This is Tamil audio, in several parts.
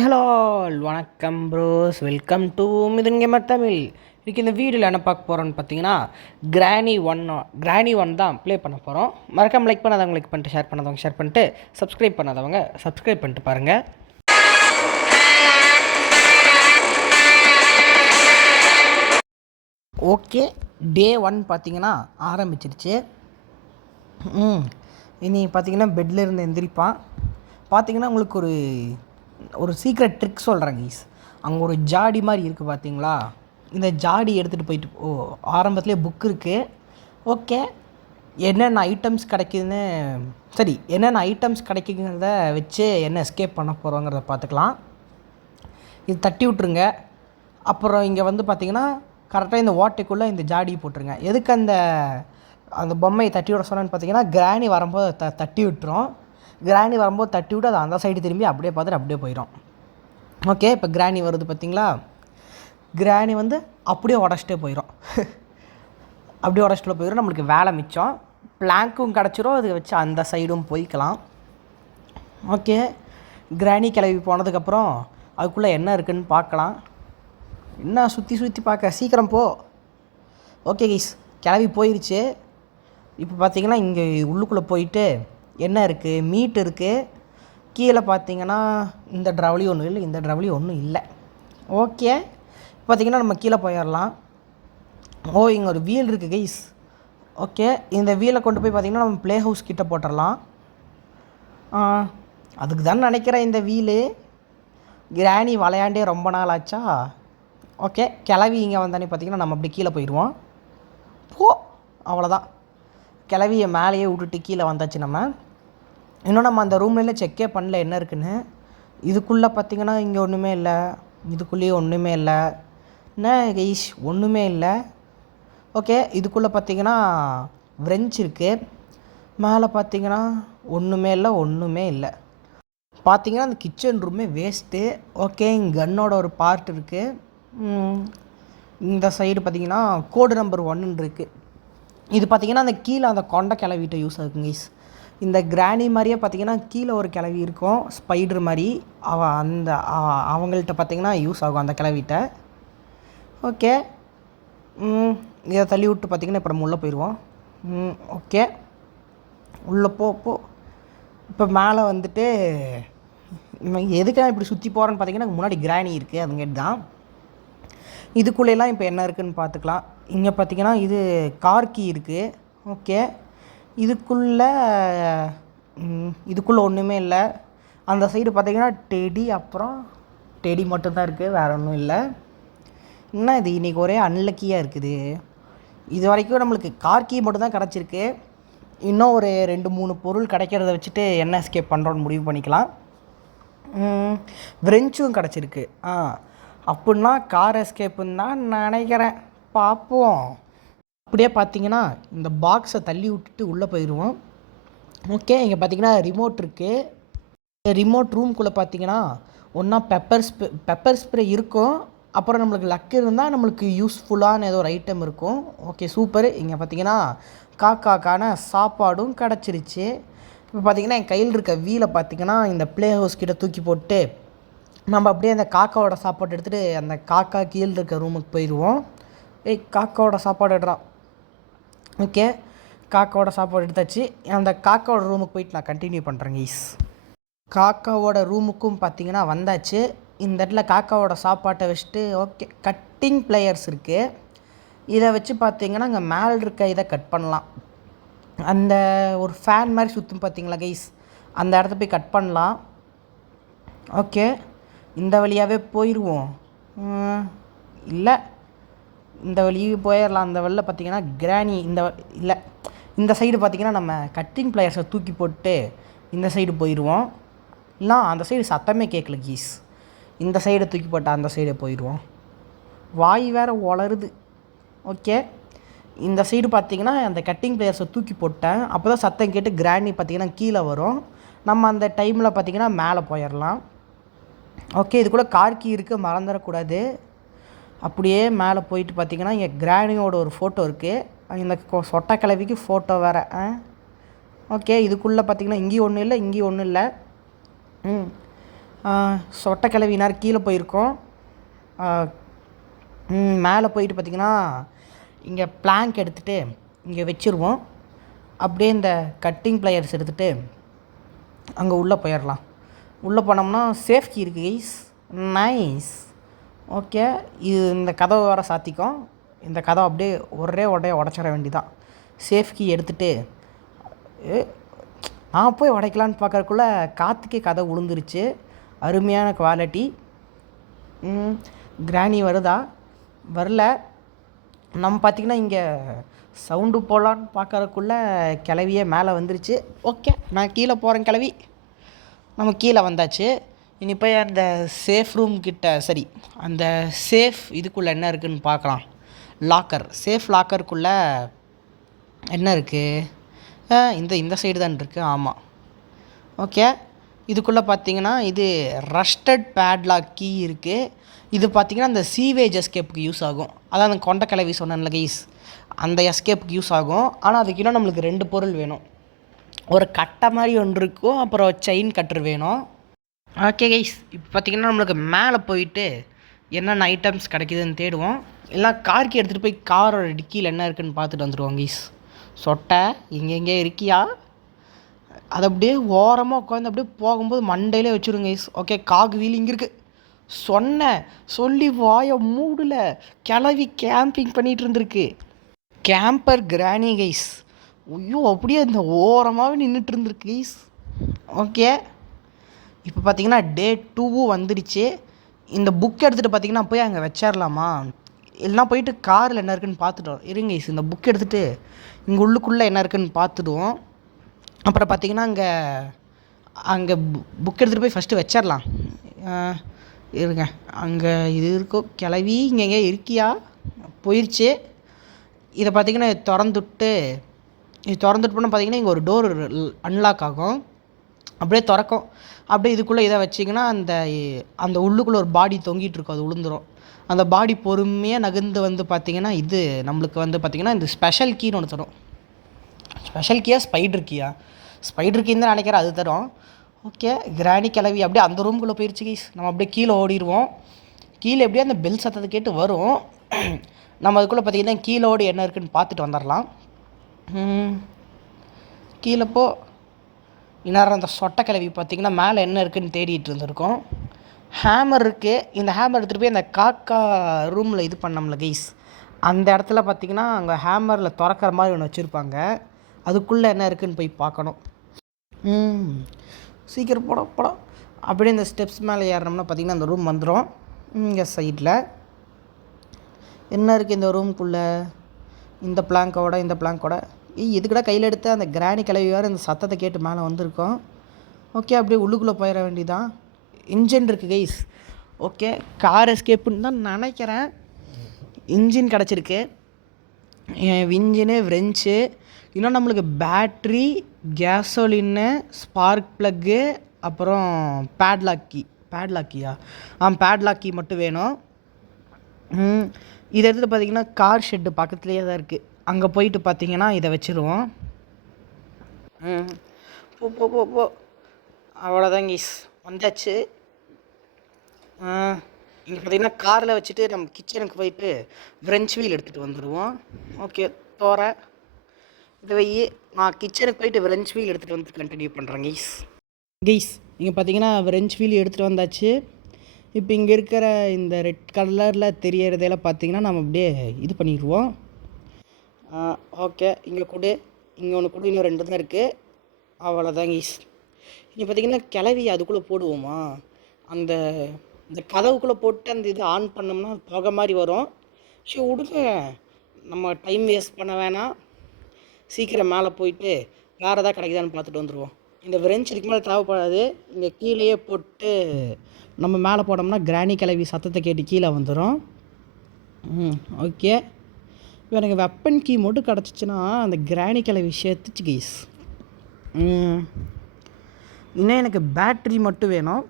ஹலோ வணக்கம் bros, welcome to Mithun gamer Tamil. இன்றைக்கி இந்த வீடியோவில் என்ன பார்க்க போகிறோன்னு பார்த்தீங்கன்னா கிராணி ஒன் தான் ப்ளே பண்ண போகிறோம். மறக்காமல் லைக் பண்ணாதவங்க லைக் பண்ணிட்டு, ஷேர் பண்ணாதவங்க ஷேர் பண்ணிட்டு, சப்ஸ்கிரைப் பண்ணாதவங்க சப்ஸ்கிரைப் பண்ணிட்டு பாருங்கள். ஓகே, டே 1 பார்த்தீங்கன்னா ஆரம்பிச்சிருச்சு. இனி பார்த்தீங்கன்னா பெட்டில் இருந்து எந்திரிப்பான். பார்த்தீங்கன்னா உங்களுக்கு ஒரு சீக்ரெட் ட்ரிக் சொல்கிறேன் கீஸ். அங்கே ஒரு ஜாடி மாதிரி இருக்குது பார்த்தீங்களா? இந்த ஜாடி எடுத்துகிட்டு போயிட்டு ஆரம்பத்துலேயே புக் இருக்குது. ஓகே, என்னென்ன ஐட்டம்ஸ் கிடைக்குதுன்னு என்னென்ன ஐட்டம்ஸ் கிடைக்குங்கிறத வச்சு என்ன எஸ்கேப் பண்ண போகிறோங்கிறத பார்த்துக்கலாம். இது தட்டி விட்ருங்க. அப்புறம் இங்கே வந்து பார்த்திங்கன்னா கரெக்டாக இந்த ஓட்டைக்குள்ளே இந்த ஜாடி போட்டுருங்க. எதுக்கு அந்த பொம்மையை தட்டி விட சொன்னேன்னு பார்த்தீங்கன்னா, கிராணி வரும்போது தட்டி விட்டுரும். கிராணி வரும்போது தட்டி விட்டு அது அந்த சைடு திரும்பி அப்படியே பார்த்துட்டு அப்படியே போயிடும். ஓகே, இப்போ கிராணி வருது பார்த்தீங்களா? கிராணி வந்து அப்படியே உடச்சிட்டே போயிடும். அப்படியே உடச்சிட்டு போயிடும். நம்மளுக்கு வேலை மிச்சம். பிளாங்க்கும் கிடச்சிரும். அதை வச்சு அந்த சைடும் போய்க்கலாம். ஓகே, கிராணி கிளம்பி போனதுக்கப்புறம் அதுக்குள்ளே என்ன இருக்குதுன்னு பார்க்கலாம். என்ன சுற்றி பார்க்க, சீக்கிரம் போ. ஓகே கைஸ், கிளம்பி போயிடுச்சு. இப்போ பார்த்தீங்கன்னா இங்கே உள்ளுக்குள்ளே போயிட்டு என்ன இருக்குது, மீட் இருக்குது. கீழே பார்த்தீங்கன்னா இந்த ட்ரவலி ஒன்றும் இல்லை, இந்த ட்ரவலி ஒன்றும் இல்லை. ஓகே, பார்த்திங்கன்னா நம்ம கீழே போயிடலாம். இங்கே ஒரு வீல் இருக்குது கைஸ். ஓகே, இந்த வீலை கொண்டு போய் பார்த்திங்கன்னா நம்ம ப்ளே ஹவுஸ் கிட்டே போட்டுடலாம். அதுக்கு தான் நினைக்கிறேன் இந்த வீலு. கிராணி விளையாண்டே ரொம்ப நாள் ஆச்சா. ஓகே, கிளவி இங்கே வந்தானே பார்த்திங்கன்னா நம்ம அப்படி கீழே போயிடுவோம். அவ்வளோதான். கிளவியை மேலேயே விட்டுட்டு கீழே வந்தாச்சு. இன்னும் நம்ம அந்த ரூம்ல செக்கே பண்ணல என்ன இருக்குன்னு. இதுக்குள்ளே பார்த்திங்கன்னா இங்கே ஒன்றுமே இல்லை, இதுக்குள்ளேயே ஒன்றுமே இல்லை. என்ன கைஸ், ஒன்றுமே இல்லை. ஓகே, இதுக்குள்ளே பார்த்திங்கன்னா ஃப்ரெஞ்ச் இருக்குது. மேலே பார்த்திங்கன்னா ஒன்றுமே இல்லை. பார்த்திங்கன்னா அந்த கிச்சன் ரூமே வேஸ்ட்டு. ஓகே, இங்கே கன்னோட ஒரு பார்ட் இருக்குது. இந்த சைடு பார்த்திங்கன்னா கோடு நம்பர் 1 இருக்குது. இது பார்த்திங்கன்னா அந்த கீழே அந்த கொண்டை கிளவிட்ட யூஸ் ஆகுங்க கைஸ். இந்த கிராணி மாதிரியே பார்த்திங்கன்னா கீழே ஒரு கிளவி இருக்கும், ஸ்பைடர் மாதிரி. அவங்கள்ட்ட பார்த்திங்கன்னா யூஸ் ஆகும் அந்த கிளவிட்ட. ஓகே, இதை தள்ளி விட்டு பார்த்திங்கன்னா இப்போ நம்ம உள்ளே போயிடுவோம். ஓகே, உள்ளே போ. இப்போ மேலே வந்துட்டு எதுக்காக இப்படி சுற்றி போகிறேன்னு பார்த்திங்கன்னா முன்னாடி கிராணி இருக்குது, அதுங்கிட்ட தான். இதுக்குள்ளெல்லாம் இப்போ என்ன இருக்குதுன்னு பார்த்துக்கலாம். இங்கே பார்த்திங்கன்னா இது கார் கீ இருக்குது. ஓகே, இதுக்குள்ளே ஒன்றுமே இல்லை. அந்த சைடு பார்த்திங்கன்னா டெடி மட்டும்தான் இருக்குது, வேறு ஒன்றும் இல்லை. என்ன இது இன்றைக்கி ஒரே அன்லக்கியாக இருக்குது. இது வரைக்கும் நம்மளுக்கு கார் கீ மட்டும்தான் கிடச்சிருக்கு. இன்னும் ஒரு 2-3 பொருள் கிடைக்கிறத வச்சுட்டு என்ன எஸ்கேப் பண்ணுறோன்னு முடிவு பண்ணிக்கலாம். ஃப்ரெஞ்சும் கிடச்சிருக்கு. அப்படின்னா கார் எஸ்கேப்புன்னு தான் நினைக்கிறேன். பார்ப்போம். அப்படியே பார்த்தீங்கன்னா இந்த பாக்ஸை தள்ளி விட்டுட்டு உள்ளே போயிடுவோம். ஓகே, இங்கே பார்த்தீங்கன்னா ரிமோட் இருக்குது. ரிமோட் ரூம்குள்ளே பார்த்தீங்கன்னா ஒன்றா பெப்பர் ஸ்ப்ரே இருக்கும். அப்புறம் நம்மளுக்கு லக் இருந்தால் நம்மளுக்கு யூஸ்ஃபுல்லான ஏதோ ஒரு ஐட்டம் இருக்கும். Okay, super. இங்கே பார்த்தீங்கன்னா காக்காக்கான சாப்பாடும் கிடச்சிருச்சு. இப்போ பார்த்தீங்கன்னா என் கையில் இருக்க வீலை பார்த்தீங்கன்னா இந்த ப்ளே ஹவுஸ் கிட்ட தூக்கி போட்டு நம்ம அப்படியே அந்த காக்காவோட சாப்பாடு எடுத்துகிட்டு அந்த காக்கா கீழே இருக்க ரூமுக்கு போயிடுவோம். காக்காவோட சாப்பாடு எடுறான். ஓகே, காக்காவோட சாப்பாடு எடுத்தாச்சு. அந்த காக்காவோட ரூமுக்கு போயிட்டு நான் கண்டினியூ பண்ணுறேன் கைஸ். காக்காவோட ரூமுக்கும் பார்த்தீங்கன்னா வந்தாச்சு. இந்த இடத்துல காக்காவோட சாப்பாட்டை வச்சுட்டு ஓகே, கட்டிங் பிளேயர்ஸ் இருக்குது. இதை வச்சு பார்த்தீங்கன்னா இங்கே மேலே இருக்க இதை கட் பண்ணலாம். அந்த ஒரு ஃபேன் மாதிரி சுற்றும் பார்த்தீங்களா கைஸ், அந்த இடத்த போய் கட் பண்ணலாம். ஓகே, இந்த வழியாகவே போயிடுவோம். இல்லை, இந்த வழியே போயிடலாம். அந்த வழியில் பார்த்திங்கன்னா கிராணி இந்த சைடு பார்த்திங்கன்னா நம்ம கட்டிங் பிளேயர்ஸை தூக்கி போட்டு இந்த சைடு போயிடுவோம். இல்லை, அந்த சைடு சத்தமே கேட்கல கீஸ். இந்த சைடை தூக்கி போட்டு அந்த சைடே போயிடுவோம். வாய் வேறு உளருது. ஓகே, இந்த சைடு பார்த்திங்கன்னா அந்த கட்டிங் பிளேயர்ஸை தூக்கி போட்டேன். அப்போ தான் சத்தம் கேட்டு கிராணி பார்த்திங்கன்னா கீழே வரும். நம்ம அந்த டைமில் பார்த்திங்கன்னா மேலே போயிடலாம். ஓகே, இது கூட கார் கீ இருக்குது, மறந்துடக்கூடாது. அப்படியே மேலே போயிட்டு பார்த்திங்கன்னா இங்கே கிராணியோட ஒரு ஃபோட்டோ இருக்குது. இந்த சொட்டை கிளவிக்கு ஃபோட்டோ வேறு. ஓகே, இதுக்குள்ளே பார்த்திங்கன்னா இங்கேயும் ஒன்றும் இல்லை, இங்கேயும் ஒன்றும் இல்லை. சொட்டை கிளவி நேரம் கீழே போயிருக்கோம். மேலே போயிட்டு பார்த்திங்கன்னா இங்கே பிளாங்க் எடுத்துகிட்டு இங்கே வச்சுருவோம். அப்படியே இந்த கட்டிங் ப்ளையர்ஸ் எடுத்துகிட்டு அங்கே உள்ளே போயிடலாம். உள்ளே போனோம்னா சேஃப் கீ இருக்குது கைஸ். நைஸ். ஓகே, இது இந்த கதவை வேறு சாத்திக்கும். இந்த கதவை அப்படியே ஒரே உடச்சிட வேண்டியதான். சேஃப் கீ எடுத்துகிட்டு நான் போய் உடைக்கலான்னு பார்க்கறக்குள்ளே காற்றுக்கே கதை விழுந்துருச்சு. அருமையான குவாலிட்டி. கிராணி வருதா? வரல. நம்ம பார்த்திங்கன்னா இங்கே சவுண்டு போடலான்னு பார்க்கறக்குள்ளே கிளவியே மேலே வந்துருச்சு. ஓகே, நான் கீழே போகிறேன் கிளவி. நம்ம கீழே வந்தாச்சு. இனி போய் அந்த சேஃப் ரூம் கிட்ட, சரி அந்த சேஃப் இதுக்குள்ளே என்ன இருக்குதுன்னு பார்க்கலாம். லாக்கர், சேஃப் லாக்கருக்குள்ளே என்ன இருக்குது? இந்த சைடு தான் இருக்குது. ஆமாம். ஓகே, இதுக்குள்ளே பார்த்தீங்கன்னா இது ரஸ்டட் பேட்லாக் கீ இருக்குது. இது பார்த்திங்கன்னா அந்த சீவேஜ் எஸ்கேப்புக்கு யூஸ் ஆகும். அதான் அந்த கொண்ட கிளவி சொன்னேன்ல கைஸ், அந்த எஸ்கேப்புக்கு யூஸ் ஆகும். ஆனால் அதுக்கு இன்னும் நம்மளுக்கு 2 பொருள் வேணும். ஒரு கட்டை மாதிரி ஒன்று இருக்கும், அப்புறம் செயின் கட்டர் வேணும். ஓகே கைஸ், இப்போ பார்த்திங்கன்னா நம்மளுக்கு மேலே போயிட்டு என்னென்ன ஐட்டம்ஸ் கிடைக்கிதுன்னு தேடுவோம். எல்லாம் கார்க்கு எடுத்துகிட்டு போய் காரோட டிக்கியில் என்ன இருக்குதுன்னு பார்த்துட்டு வந்துடுவோம் கைஸ். சொட்டை எங்கே இருக்கியா? அது அப்படியே ஓரமாக உட்காந்து அப்படியே போகும்போது மண்டையிலே வச்சுருங்க கைஸ். ஓகே, காகு வீல் இங்கே இருக்குது. சொல்லி வாய மூடல. கிளவி கேம்பிங் பண்ணிகிட்டு இருந்திருக்கு. கேம்பர் கிராணி கைஸ். ஐயோ, அப்படியே இந்த ஓரமாகவே நின்றுட்டு இருந்திருக்கு கைஸ். ஓகே, இப்போ பார்த்தீங்கன்னா டே 2 வந்துடுச்சு. இந்த புக் எடுத்துகிட்டு பார்த்தீங்கன்னா போய் அங்கே வச்சிடலாமா? இல்லைனா போயிட்டு காரில் என்ன இருக்குதுன்னு பார்த்துட்டோம். இருங்க கைஸ், இந்த புக் எடுத்துகிட்டு இங்கே உள்ளுக்குள்ளே என்ன இருக்குதுன்னு பார்த்துடுவோம். அப்புறம் பார்த்தீங்கன்னா அங்கே புக் எடுத்துகிட்டு போய் ஃபஸ்ட்டு வச்சிடலாம். இருங்க, அங்கே இது இருக்கும் கிளவி. இங்கே எங்கே இருக்கியா? போயிடுச்சு. இதை பார்த்திங்கன்னா திறந்துட்டு போனால் பார்த்திங்கன்னா இங்கே ஒரு டோர் அன்லாக் ஆகும். அப்படியே திறக்கும். அப்படியே இதுக்குள்ளே இதை வச்சிங்கன்னா அந்த உள்ளுக்குள்ளே ஒரு பாடி தொங்கிட்டு இருக்கும். அது விழுந்துடும். அந்த பாடி பொறுமையாக நகர்ந்து வந்து பார்த்திங்கன்னா இது நம்மளுக்கு வந்து பார்த்திங்கன்னா இந்த ஸ்பெஷல் கீன்னு ஒன்று தரும். ஸ்பெஷல் கீயா ஸ்பைடர் கீன்னு தான் நினைக்கிறேன். அது தரும். ஓகே, கிராணி கிளவி அப்படியே அந்த ரூம்குள்ளே போயிடுச்சு கைஸ். நம்ம அப்படியே கீழே ஓடிடுவோம். கீழே எப்படியே அந்த பெல் சத்தத்தை கேட்டு வரும். நம்ம அதுக்குள்ளே பார்த்திங்கன்னா கீழே ஓடி என்ன இருக்குதுன்னு பார்த்துட்டு வந்துடலாம். கீழே இந்நேரம் அந்த சொட்டை கிளவி பார்த்திங்கன்னா மேலே என்ன இருக்குதுன்னு தேடிட்டு இருந்திருக்கோம். ஹேமர் இருக்குது. இந்த ஹேமர் எடுத்துகிட்டு போய் அந்த காக்கா ரூமில் இது பண்ணோம்ல கைஸ், அந்த இடத்துல பார்த்திங்கன்னா அங்கே ஹேமரில் திறக்கிற மாதிரி ஒன்று வச்சுருப்பாங்க. அதுக்குள்ளே என்ன இருக்குதுன்னு போய் பார்க்கணும். சீக்கிரம் போட அப்படியே இந்த ஸ்டெப்ஸ் மேலே ஏறினோம்னா பார்த்திங்கன்னா அந்த ரூம் வந்துடும். இங்கே சைடில் என்ன இருக்குது இந்த ரூம்குள்ளே? இந்த பிளாங்கோட எதுக்கடா கையில் எடுத்து அந்த கிராணி கிளவி வேறு இந்த சத்தத்தை கேட்டு மேலே வந்திருக்கோம். ஓகே, அப்படியே உள்ளுக்குள்ளே போயிட வேண்டியதான். இன்ஜின் இருக்குது கைஸ். ஓகே, கார் எஸ்கேப்புன்னு தான் நினைக்கிறேன். இன்ஜின் கிடச்சிருக்கு. இன்ஜினு, ஃப்ரெஞ்சு, இன்னும் நம்மளுக்கு பேட்ரி, கேசோலின்னு, ஸ்பார்க் ப்ளக்கு, அப்புறம் பேட்லாக் கீயா? பேட்லாக் கீ மட்டும் வேணும். இதை எடுத்துகிட்டு பார்த்திங்கன்னா கார் ஷெட்டு பக்கத்துலேயே தான் இருக்குது. அங்கே போயிட்டு பார்த்திங்கன்னா இதை வச்சுருவோம். போ அவ்வளோதான் கைஸ், வந்தாச்சு. இங்கே பார்த்திங்கன்னா காரில் வச்சுட்டு நம்ம கிச்சனுக்கு போயிட்டு ஃப்ரெஞ்ச் வீல் எடுத்துகிட்டு வந்துடுவோம். ஓகே, இதை நான் கிச்சனுக்கு போயிட்டு ஃப்ரெஞ்ச் வீல் எடுத்துகிட்டு வந்து கண்டினியூ பண்ணுறேன் கைஸ். இங்கே பார்த்தீங்கன்னா ஃப்ரெஞ்ச் வீல் எடுத்துகிட்டு வந்தாச்சு. இப்போ இங்கே இருக்கிற இந்த ரெட் கலரில் தெரியறதெல்லாம் பார்த்தீங்கன்னா நம்ம அப்படியே இது பண்ணிடுவோம். ஓகே, இங்கே ஒன்று கூட இன்னும் 2 தான் இருக்குது. அவ்வளோதான் கைஸ். இங்கே பார்த்தீங்கன்னா கிளவி அதுக்குள்ளே போடுவோமா? இந்த கதவுக்குள்ளே போட்டு அந்த இது ஆன் பண்ணோம்னா புகை மாதிரி வரும். சரி விடுங்க, நம்ம டைம் வேஸ்ட் பண்ண வேணாம். சீக்கிரம் மேலே போயிட்டு வேறு எதாவது கிடைக்குதான்னு பார்த்துட்டு வந்துடுவோம். இந்த ஃப்ரெஞ்ச் இதுக்கு மேலே தேவைப்படாது. இங்கே கீழேயே போட்டு நம்ம மேலே போட்டோம்னா கிராணி கிளவி சத்தத்தை கேட்டு கீழே வந்துடும். ஓகே, இப்போ எனக்கு வெப்பன் கீ மட்டும் கிடச்சிச்சின்னா அந்த கிராணி கிளவி சேர்த்துச்சு கைஸ். இன்னும் எனக்கு பேட்ரி மட்டும் வேணும்.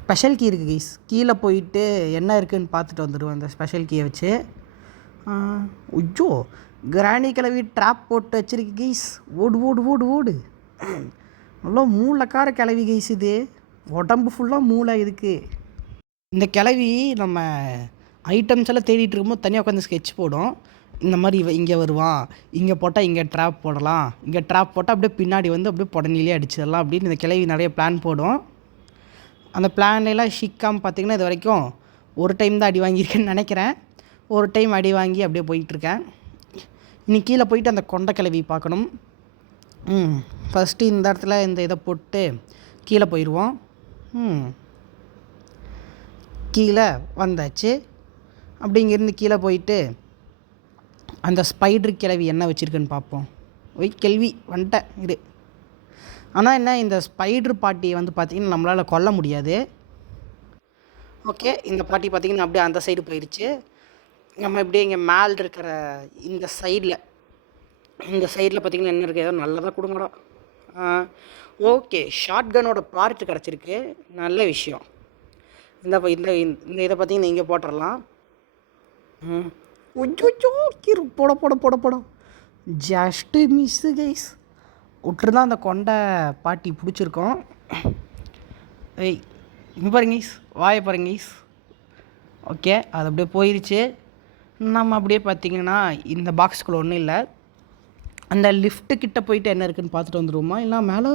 ஸ்பெஷல் கீ இருக்குது கைஸ். கீழே போயிட்டு என்ன இருக்குதுன்னு பார்த்துட்டு வந்துடுவோம் அந்த ஸ்பெஷல் கீயை வச்சு. ஐயோ, கிராணி கிளவி ட்ராப் போட்டு வச்சுருக்கு கைஸ். ஓடு நல்லா மூளைக்கார கிளவி கைஸ் இது. உடம்பு ஃபுல்லாக மூளை இதுக்கு. இந்த கிளவி நம்ம ஐட்டம்ஸ் எல்லாம் தேடிட்டு இருக்கும்போது தனியாக உட்காந்து ஸ்கெட்ச் போடும். இந்த மாதிரி இங்கே வருவான், இங்கே போட்டால் இங்கே ட்ராப் போடலாம், இங்கே ட்ராப் போட்டால் அப்படியே பின்னாடி வந்து அப்படியே புடனிலே அடிச்சிடலாம் அப்படின்னு இந்த கிளவி நிறைய பிளான் போடும். அந்த பிளான்லாம் சிக்காமல் பார்த்திங்கன்னா இது வரைக்கும் ஒரு டைம் தான் அடி வாங்கியிருக்கேன்னு நினைக்கிறேன். ஒரு டைம் அடி வாங்கி அப்படியே போயிட்டுருக்கேன். இன்னைக்கு கீழே போயிட்டு அந்த கொண்ட கிளவி பார்க்கணும். ஃபஸ்ட்டு இந்த இடத்துல இந்த இதை போட்டு கீழே போயிடுவோம். கீழே வந்தாச்சு. அப்படி இங்கேருந்து கீழே போயிட்டு அந்த ஸ்பைடர் கிளவி என்ன வச்சுருக்குன்னு பார்ப்போம். கேள்வி வந்துட்டேன் இரு. ஆனால் என்ன, இந்த ஸ்பைடர் பாட்டியை வந்து பார்த்திங்கன்னா நம்மளால் கொல்ல முடியாது. ஓகே, இந்த பாட்டி பார்த்திங்கன்னா அப்படியே அந்த சைடு போயிடுச்சு. நம்ம இப்படியே இங்கே மேலே இருக்கிற இந்த சைடில் பார்த்திங்கன்னா என்ன இருக்குது, ஏதோ நல்லதாக கொடுங்கடா. ஓகே, ஷார்ட் கன்னோட பார்ட்டு கிடச்சிருக்கு, நல்ல விஷயம். இந்த இதை பார்த்திங்கன்னா இங்கே போட்டுடலாம். போட ஜஸ்ட்டு மிஸ்ஸு கைஸ். விட்டுருதான் அந்த கொண்டை பாட்டி பிடிச்சிருக்கோம். இங்கே பாருங்க கைஸ், வாயை பாருங்க கைஸ். ஓகே, அது அப்படியே போயிடுச்சு. நம்ம அப்படியே பார்த்திங்கன்னா இந்த பாக்ஸுக்குள்ளே ஒன்றும் இல்லை. அந்த லிஃப்ட்டு கிட்டே போயிட்டு என்ன இருக்குதுன்னு பார்த்துட்டு வந்துடுவோமா, இல்லை மேலே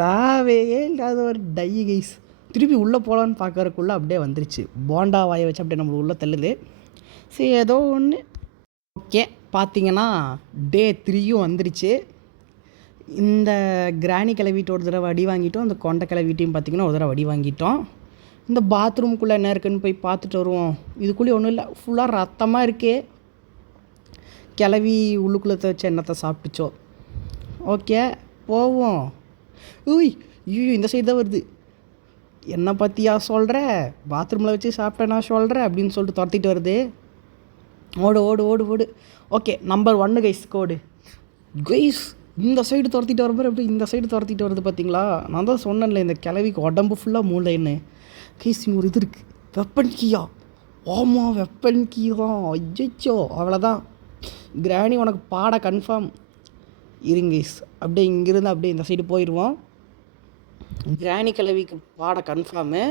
தேவையே இல்லாத ஒரு டை கைஸ். திருப்பி உள்ளே போகலான்னு பார்க்கறதுக்குள்ளே அப்படியே வந்துருச்சு. போண்டா வாயை வச்சு அப்படியே நம்மளுக்கு உள்ளே தள்ளுது. சரி, ஏதோ ஒன்று. ஓகே, பார்த்திங்கன்னா டே 3யும் வந்துருச்சு. இந்த கிராணி கிளவிட்டு ஒரு தடவை அடி வாங்கிட்டோம். அந்த கொண்டை கிளவிட்டையும் பார்த்திங்கன்னா ஒரு தடவை அடி வாங்கிட்டோம். இந்த பாத்ரூமுக்குள்ளே என்ன இருக்குதுன்னு போய் பார்த்துட்டு வருவோம். இதுக்குள்ளேயே ஒன்றும் இல்லை, ஃபுல்லாக ரத்தமாக இருக்கே. கிளவி உள்ளுக்குள்ளே வச்சு என்னத்தை சாப்பிட்டுச்சோ. ஓகே, போவோம். ஐயோ, இந்த சைடு தான் வருது. என்ன பற்றியா சொல்கிற, பாத்ரூமில் வச்சு சாப்பிட்டேன் நான் சொல்கிறேன் அப்படின்னு சொல்லிட்டு துரத்திட்டு வருது. ஓடு. ஓகே, நம்பர் 1 கைஸ் கோடு. கைஸ், இந்த சைடு துரத்திட்டு வர மாதிரி அப்படி இந்த சைடு துரத்திட்டு வருது பார்த்தீங்களா. நான் தான் சொன்னேன்ல இந்த கிளவிக்கு உடம்பு ஃபுல்லாக மூளைன்னு. கைஸ், ஒரு இது இருக்குது, வெப்பன் கீயா. ஆமாம், வெப்பன் கீ தான். ஐயோ, அவ்வளோதான். கிராணி உனக்கு பாட கன்ஃபார்ம். இருங்க கைஸ், அப்படியே இங்கேருந்து அப்படியே இந்த சைடு போயிடுவோம். கிராணி கிளவிக்கு பாட கன்ஃபார்மு.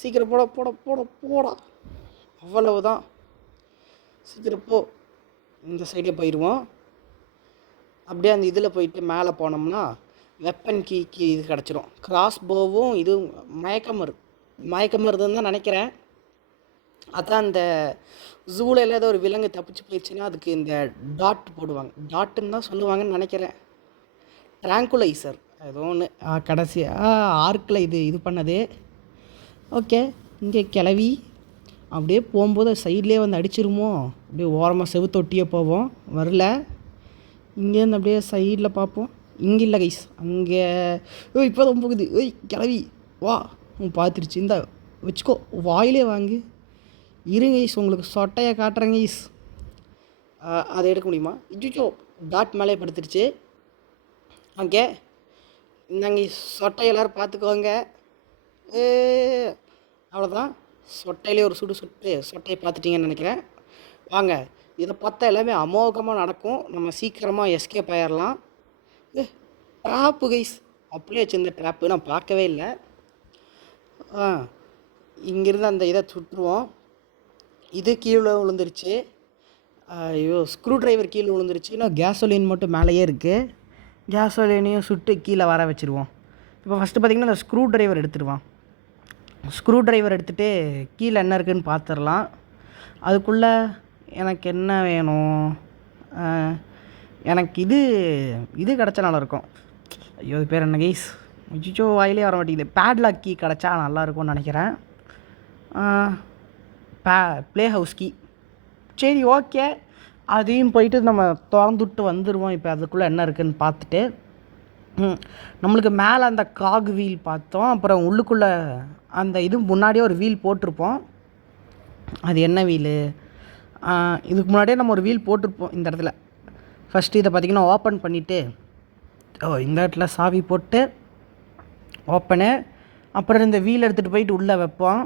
சீக்கிரம் போட. அவ்வளவுதான், சீக்கிரம் போ. இந்த சைடில் போயிடுவோம். அப்படியே அந்த இதில் போயிட்டு மேலே போனோம்னா வெப்பன் கீக்கு இது கிடச்சிரும். கிராஸ் போவும் இது மயக்கமருதுன்னு தான் நினைக்கிறேன். அதான் அந்த ஜூவில் ஏதோ ஒரு விலங்கு தப்பிச்சு போயிடுச்சுன்னா அதுக்கு இந்த டாட் போடுவாங்க, டாட்டுன்னு தான் சொல்லுவாங்கன்னு நினைக்கிறேன். ட்ராங்குலைசர் ஏதோ ஒன்று கடைசி ஆர்க்கில் இது பண்ணது. ஓகே, இங்கே கிளவி அப்படியே போகும்போது சைட்லேயே வந்து அடிச்சிருமோ. அப்படியே ஓரமாக செவுத்தொட்டியே போவோம். வரல, இங்கேருந்து அப்படியே சைடில் பார்ப்போம். இங்கே இல்லை கைஸ், அங்கே இப்போ தான் போகுது. கிளவி வா, பார்த்துருச்சு. இந்த வச்சுக்கோ, வாயிலே வாங்கு. இருங்க கைஸ், உங்களுக்கு சொட்டையை காட்டுறேங்க கைஸ். அதை எடுக்க முடியுமா? இஜிச்சோ, டாட் மேலே படுத்துருச்சு. ஓகே, இந்தாங்க சொட்டை எல்லோரும் பார்த்துக்கோங்க. அவ்வளோதான், சொட்டையிலே ஒரு சுட்டு சொட்டையை பார்த்துட்டிங்கன்னு நினைக்கிறேன். வாங்க, இதை பார்த்தா எல்லாமே அமோகமாக நடக்கும். நம்ம சீக்கிரமாக எஸ்கேப் ஆயிடலாம். ட்ராப்பு கைஸ், அப்படியே வச்சுருந்த ட்ராப்பு நான் பார்க்கவே இல்லை. இங்கேருந்து அந்த இதை சுட்டுருவோம். இது கீழே விழுந்துருச்சு. ஐயோ, ஸ்க்ரூ டிரைவர் கீழே விழுந்துருச்சு. இன்னும் கேசோலின் மட்டும் மேலேயே இருக்குது. கேசோலினையும் சுட்டு கீழே வர வச்சுருவோம். இப்போ ஃபஸ்ட்டு பார்த்திங்கன்னா அந்த ஸ்க்ரூ டிரைவர் எடுத்துடுவான். ஸ்க்ரூ டிரைவர் எடுத்துகிட்டு கீழே என்ன இருக்குதுன்னு பார்த்துடலாம். அதுக்குள்ளே எனக்கு என்ன வேணும், எனக்கு இது கிடச்சா நல்லாயிருக்கும். ஐயோ, அது பேர் என்ன கைஸ், அச்சோ வாயிலே வர மாட்டேங்குது. பேட்லாக் கீ கிடச்சா நல்லாயிருக்கும்னு நினைக்கிறேன். Play house key. சரி, ஓகே, அதையும் போயிட்டு நம்ம திறந்துட்டு வந்துடுவோம். இப்போ அதுக்குள்ளே என்ன இருக்குதுன்னு பார்த்துட்டு நம்மளுக்கு மேலே அந்த காகு வீல் பார்த்தோம். அப்புறம் உள்ளுக்குள்ளே அந்த இது முன்னாடியே ஒரு வீல் போட்டிருப்போம். அது என்ன வீலு, இதுக்கு முன்னாடியே நம்ம ஒரு வீல் போட்டிருப்போம் இந்த இடத்துல. ஃபஸ்ட்டு இதை பார்த்திங்கன்னா ஓப்பன் பண்ணிவிட்டு இந்த இடத்துல சாவி போட்டு ஓப்பனு. அப்புறம் இந்த வீல் எடுத்துகிட்டு போயிட்டு உள்ளே வைப்போம்.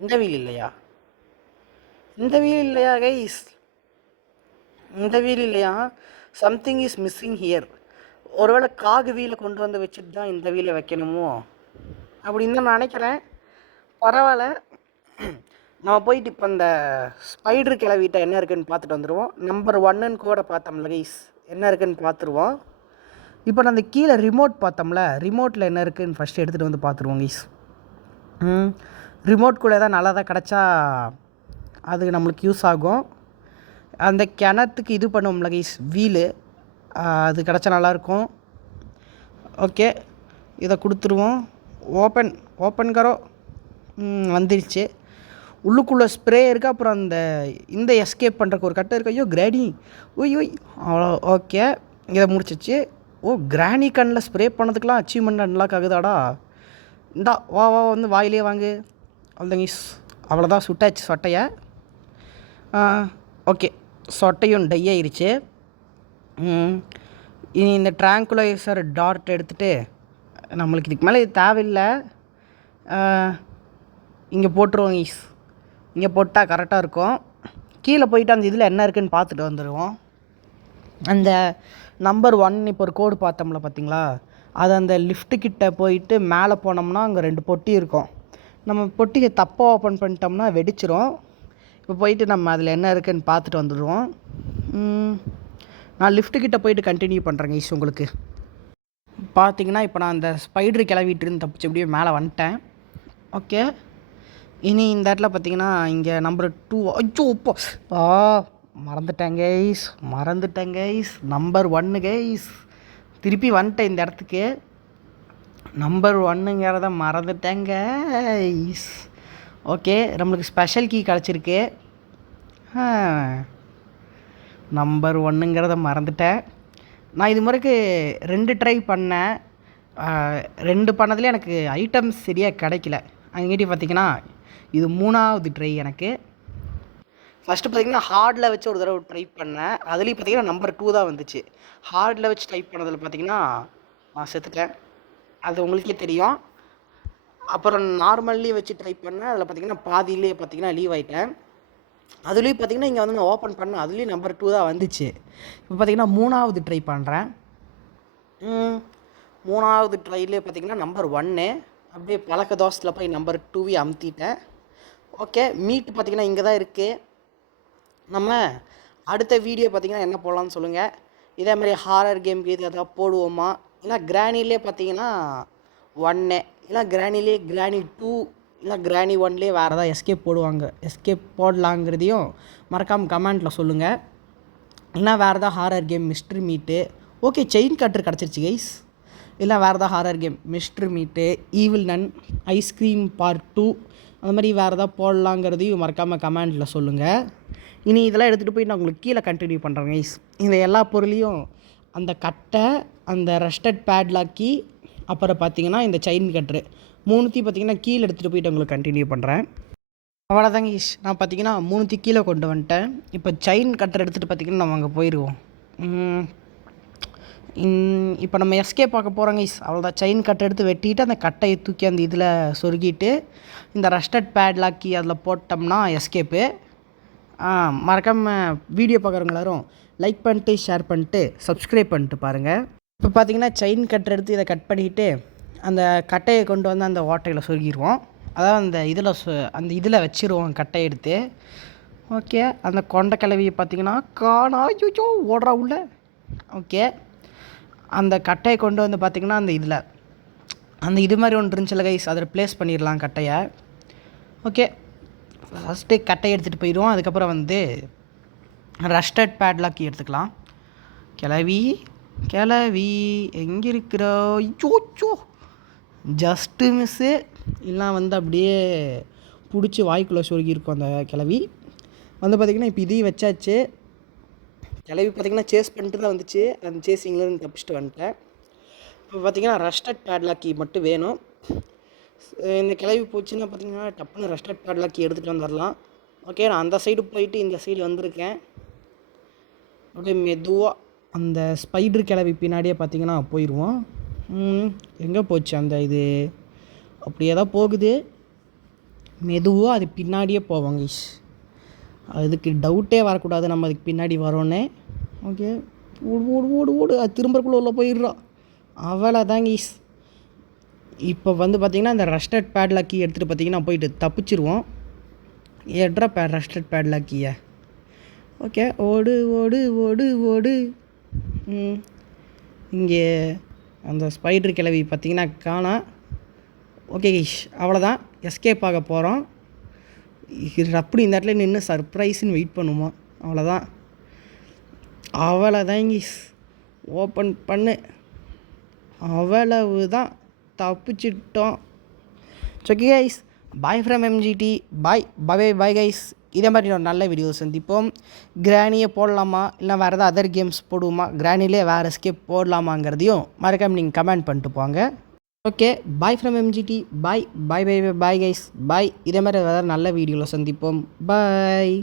இந்த வீல் இல்லையா கைஸ், இந்த வீல் இல்லையா? Something is missing here. ஒருவேளை காகு வீலை கொண்டு வந்து வச்சுட்டு தான் இந்த வீலை வைக்கணுமோ அப்படின்னு தான் நான் நினைக்கிறேன். பரவாயில்ல, நம்ம போயிட்டு இப்போ இந்த ஸ்பைடர் கிளவிட்ட என்ன இருக்குதுன்னு பார்த்துட்டு வந்துடுவோம். நம்பர் 1ன்னு கூட பார்த்தோம்ல கைஸ், என்ன இருக்குதுன்னு பார்த்துருவோம். இப்போ நான் அந்த கீழே ரிமோட் பார்த்தோம்ல, ரிமோட்டில் என்ன இருக்குதுன்னு ஃபஸ்ட்டு எடுத்துகிட்டு வந்து பார்த்துருவோம் கைஸ். ரிமோட் கூட எதாவது நல்லா தான் கிடச்சா அது நம்மளுக்கு யூஸ் ஆகும். அந்த கிணத்துக்கு இது பண்ணுவோம்ல கைஸ், வீலு, அது கிடச்சா நல்லாயிருக்கும். ஓகே, இதை கொடுத்துருவோம். ஓப்பன் கரோ. வந்துடுச்சு. உள்ளுக்குள்ளே ஸ்ப்ரே இருக்குது. அப்புறம் இந்த எஸ்கேப் பண்ணுறக்கு ஒரு கட்டை இருக்குது. ஐயோ கிராணி, ஒய் அவ்வளோ. ஓகே, இதை முடிச்சிச்சு. கிராணி கண்ணில் ஸ்ப்ரே பண்ணதுக்கெலாம் அச்சீவ்மெண்ட் அன்லாக் ஆகுதாடா. இந்தா வா வந்து வாயிலே வாங்கு. அவ்வளோதாங்க, அவ்வளோதான். சுட்டாச்சு சொட்டையை. ஓகே, சொட்டையும் டை ஆயிடுச்சு. இனி இந்த ட்ராங்குலைசர் டார்ட் எடுத்துகிட்டு நம்மளுக்கு இதுக்கு மேலே இது தேவையில்லை, இங்கே போட்டுருவோம் ஈஸ். இங்கே போட்டால் கரெக்டாக இருக்கும். கீழே போயிட்டு அந்த இதில் என்ன இருக்குதுன்னு பார்த்துட்டு வந்துடுவோம். அந்த நம்பர் 1 இப்போ ஒரு கோடு பார்த்தோம்ல பார்த்தீங்களா, அது அந்த லிஃப்ட்டுக்கிட்ட போயிட்டு மேலே போனோம்னா அங்கே 2 பொட்டி இருக்கும். நம்ம பொட்டியை தப்பாக ஓப்பன் பண்ணிட்டோம்னா வெடிச்சிரும். இப்போ போயிட்டு நம்ம அதில் என்ன இருக்குதுன்னு பார்த்துட்டு வந்துடுவோம். நான் லிஃப்ட்டுக்கிட்ட போயிட்டு கண்டினியூ பண்ணுறேங்க ஈஸ். உங்களுக்கு பார்த்தீங்கன்னா இப்போ நான் அந்த ஸ்பைடர் கிளவிட்டுருந்து தப்பிச்சு எப்படியே மேலே வந்துட்டேன். ஓகே, இனி இந்த இடத்துல பார்த்தீங்கன்னா இங்கே நம்பர் 2. ஐயோ இப்போ மறந்துட்டேன் கைஸ். Number 1 guys. திருப்பி வந்துட்டேன் இந்த இடத்துக்கு. நம்பர் 1ங்கிறத மறந்துட்டேன் கைஸ். ஓகே, நம்மளுக்கு ஸ்பெஷல் கீ கிடச்சிருக்கு. நம்பர் 1ங்கிறத மறந்துட்டேன். நான் இது முறைக்கு 2 ட்ரை பண்ணேன். 2 பண்ணதுலேயே எனக்கு ஐட்டம்ஸ் சரியாக கிடைக்கல. அங்கிட்ட பார்த்தீங்கன்னா இது 3வது ட்ரை எனக்கு. ஃபஸ்ட்டு பார்த்திங்கன்னா ஹார்டில் வச்சு ஒரு தடவை ட்ரை பண்ணேன். அதுலேயும் பார்த்திங்கன்னா நம்பர் 2 தான் வந்துச்சு. ஹார்டில் வச்சு டைப் பண்ணதில் பார்த்திங்கன்னா நான் செத்துட்டேன், அது உங்களுக்கே தெரியும். அப்புறம் நார்மல்லே வச்சு ட்ரை பண்ணேன். அதில் பார்த்திங்கன்னா பாதியிலே பார்த்திங்கன்னா லீவ் ஆகிட்டேன். அதுலேயும் பார்த்திங்கன்னா இங்கே வந்து நான் ஓப்பன் பண்ணேன், அதுலேயும் நம்பர் 2 தான் வந்துச்சு. இப்போ பார்த்திங்கன்னா 3வது ட்ரை பண்ணுறேன். 3வது ட்ரைலே பார்த்திங்கன்னா நம்பர் 1 அப்படியே பழக்க தோசத்தில் போய் நம்பர் 2 அமுத்திட்டேன். ஓகே, மீட் பார்த்திங்கன்னா இங்கே தான் இருக்குது. நம்ம அடுத்த வீடியோ பார்த்திங்கன்னா என்ன போடலான்னு சொல்லுங்கள். இதே மாதிரி ஹாரர் கேம் இது எதாவது போடுவோமா, இல்லை கிராணிலே பார்த்திங்கன்னா 1, இல்லை கிராணி 2, இல்லை கிராணி 1லே வேறு ஏதாவது எஸ்கேப் போடலாங்கிறதையும் மறக்காமல் கமெண்ட்டில் சொல்லுங்கள். இல்லைனா வேறு ஏதாவது ஹாரர் கேம் மிஸ்ட்ரி மீட்டு. ஓகே, செயின் கட்டர் கிடச்சிருச்சு கைஸ். இல்லை வேறு ஏதாவது ஹாரர் கேம் மிஸ்ட்ரி மீட்டு, ஈவில் நன், ஐஸ்கிரீம் பார்ட் 2 அந்த மாதிரி வேறு ஏதாவது போடலாங்கிறதையும் மறக்காமல் கமெண்ட்டில் சொல்லுங்கள். இனி இதெல்லாம் எடுத்துகிட்டு போய் நான் உங்களுக்கு கீழே கண்டினியூ பண்ணுறேன் கைஸ். இந்த எல்லா பொருளையும், அந்த கட்டை, அந்த ரஸ்டட் பேட்லாக்கி, அப்புறம் பார்த்திங்கன்னா இந்த செயின் கட்ரு 3த்தையும் பார்த்திங்கன்னா கீழே எடுத்துகிட்டு போயிட்டு உங்களுக்கு கண்டினியூ பண்ணுறேன். அவ்வளோதாங்க கைஸ். நான் பார்த்திங்கன்னா 3த்தையும் கீழே கொண்டு வந்துட்டேன். இப்போ செயின் கட்டர் எடுத்துகிட்டு பார்த்திங்கன்னா நம்ம அங்கே போயிடுவோம். இப்போ நம்ம எஸ்கேப் பார்க்க போகிறோங்க கைஸ். அவ்வளோதான். செயின் கட்டை எடுத்து வெட்டிட்டு அந்த கட்டையை தூக்கி அந்த இதில் சொருகிட்டு இந்த ரஸ்டட் பேட்லாக்கி அதில் போட்டோம்னா எஸ்கேப்பு. மறக்காமல் வீடியோ பார்க்குறவங்க எல்லோரும் லைக் பண்ணிட்டு ஷேர் பண்ணிட்டு சப்ஸ்கிரைப் பண்ணிட்டு பாருங்கள். இப்போ பார்த்தீங்கன்னா செயின் கட்டர் எடுத்து இதை கட் பண்ணிவிட்டு அந்த கட்டையை கொண்டு வந்து அந்த ஓட்டையில் சொருகிடுவோம். அதாவது அந்த இதில் வச்சுருவோம் கட்டையை எடுத்து. ஓகே, அந்த கொண்டை கிளவியை பார்த்தீங்கன்னா காணாயோ ஓடுறா உள்ள. ஓகே, அந்த கட்டையை கொண்டு வந்து பார்த்திங்கன்னா அந்த இது மாதிரி ஒன்று இருந்துச்சுல்ல கைஸ், அதில் ப்ளேஸ் பண்ணிடலாம் கட்டையை. ஓகே, ஃபஸ்ட்டு கட்டையை எடுத்துகிட்டு போயிடுவோம். அதுக்கப்புறம் வந்து ரஸ்டட் பேட்லாக்கி எடுத்துக்கலாம். கிளவி எங்கே இருக்கிறோ? ஐயோ ஜஸ்ட்டு மிஸ்ஸு. இல்லை வந்து அப்படியே பிடிச்சி வாய்க்குள்ளே சொருகியிருக்கும் அந்த கிளவி. வந்து பார்த்திங்கன்னா இப்போ இதையும் வச்சாச்சு. கிளவி பார்த்திங்கன்னா சேஸ் பண்ணிட்டு தான் வந்துச்சு. அந்த சேஸிங்லேருந்து தப்பிச்சுட்டு வந்துட்டேன். இப்போ பார்த்திங்கன்னா ரஸ்டட் பேட்லாக்கி மட்டும் வேணும். இந்த கிளவி போச்சுன்னா பார்த்திங்கன்னா டப்புன்னு ரஸ்டட் பேட்லாக்கி எடுத்துகிட்டு வந்துடலாம். ஓகே, நான் அந்த சைடு போயிட்டு இந்த சைடு வந்திருக்கேன். ஓகே, மெதுவாக அந்த ஸ்பைடர் கிளவி பின்னாடியே பார்த்திங்கன்னா போயிடுவோம். எங்கே போச்சு அந்த இது? அப்படியே தான் போகுது. மெதுவாக அது பின்னாடியே போவாங்க. அதுக்கு டவுட்டே வரக்கூடாது நம்ம அதுக்கு பின்னாடி வரோன்னே. ஓகே, ஓடு அது திரும்பக்குள்ளே உள்ள போயிடுறோம். அவ்வளோதாங்க ஈஸ். இப்போ வந்து பார்த்திங்கன்னா அந்த ரஸ்டட் பேட்லாக் கீ எடுத்துகிட்டு பார்த்திங்கன்னா போயிட்டு தப்பிச்சிருவோம். எட்ரா ரஸ்டட் பேட்லாக் கீயை. ஓகே, ஓடு ஓடு ஓடு ஓடு. இங்கே அந்த ஸ்பைடர் கிளவி பார்த்திங்கன்னா காணா. ஓகே கைஸ், அவ்வளோதான், எஸ்கேப் ஆக போகிறோம். அப்படி இந்த இடத்துல நின்று சர்ப்ரைஸ்ன்னு வெயிட் பண்ணுவோம். அவ்வளோதான் கைஸ், ஓப்பன் பண்ணு. அவ்வளவு தான், தப்பிச்சிட்டோம். Okay guys, bye from MGT. Bye guys. இதே மாதிரி ஒரு நல்ல வீடியோ சந்திப்போம். கிராணியை போடலாமா இல்லை வேறு எதாவது அதர் கேம்ஸ் போடுவோமா, கிராணிலே வேறு எஸ்கேப் போடலாமாங்கிறதையும் மறக்காமல் நீங்கள் கமெண்ட் பண்ணிட்டு போங்க. Okay, bye from MGT. Bye guys. Bye. இதே மாதிரி வேறு நல்ல வீடியோவில் சந்திப்போம். பாய்.